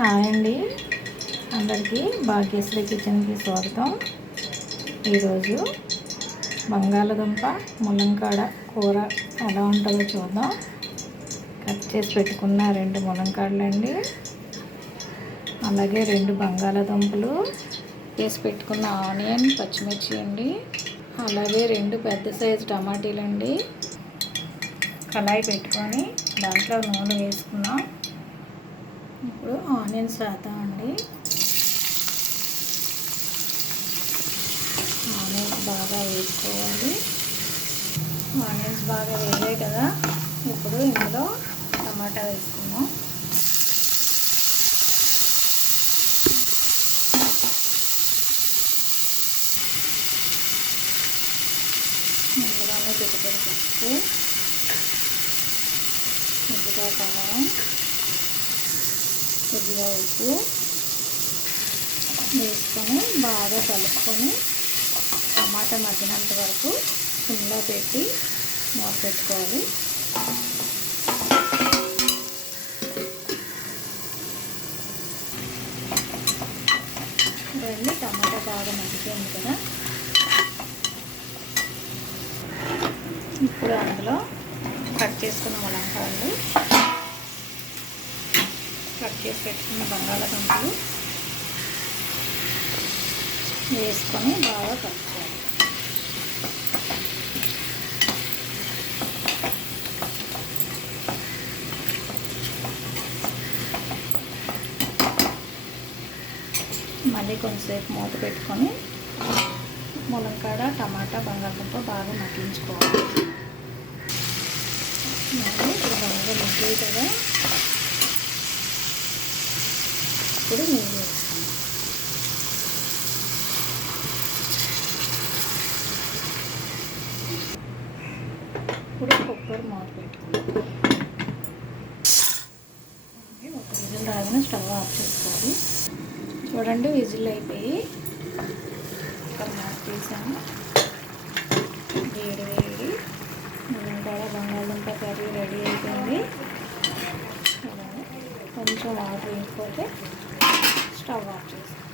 Hi అండి, అందరికీ భాగ్యశ్రీ కిచెన్కి స్వాగతం. ఈరోజు బంగాళదుంప ములంకాడ కూర ఎలా ఉంటుందో చూద్దాం. కట్ చేసి పెట్టుకున్న 2 ములంకాడలు అండి, అలాగే 2 బంగాళదుంపలు, వేసి పెట్టుకున్న ఆనియన్ పచ్చిమిర్చి అండి, అలాగే 2 పెద్ద సైజు టమాటీలు అండి. కళాయి పెట్టుకొని దాంట్లో నూనె వేసుకున్నాం. ఇప్పుడు ఆనియన్స్ వేద్దామండి. ఆనియన్స్ బాగా వేసుకోవాలి. ఆనియన్స్ బాగా వేగాయి కదా, ఇప్పుడు ఇందులో టమాటా వేసుకున్నాం. ఇందులోనే చిటికెడు పసుపు, కొద్దిగా కారం, కొద్దిగా ఉప్పు వేసుకొని బాగా కలుపుకొని టమాటా మగ్గినంత వరకు సిమ్లో పెట్టి మూత పెట్టుకోవాలి. రండి, టమాటా బాగా మగ్గిపోయింది కదా, ఇప్పుడు అందులో కట్ చేసుకున్న ములంకాయలు, కట్ చేసి పెట్టుకున్న బంగాళదుంపలు వేసుకొని బాగా కలుపుకోవాలి. మళ్ళీ కొంచెంసేపు మూత పెట్టుకొని ములంకాడ టమాటా బంగాళదుంప బాగా మగ్గించుకోవాలి. ఇప్పుడు బాగా మగ్గాయి కదా, ఇప్పుడు నీళ్ళు వేస్తాను. ఇప్పుడు కుక్కర్ మూత పెట్టుకోవాలి. ఒక విజిల్ రాగానే స్టవ్ ఆఫ్ చేసుకోవాలి. చూడండి, విజిల్ అయిపోయి కుక్కర్ మూత తీసాను. వేడి వేడి ములంకాడ బంగాళదుంప కర్రీ రెడీ అయిపోయింది. కొంచెం వాటర్ వేయకపోతే స్టవ్ ఆఫ్ చేస్తాను.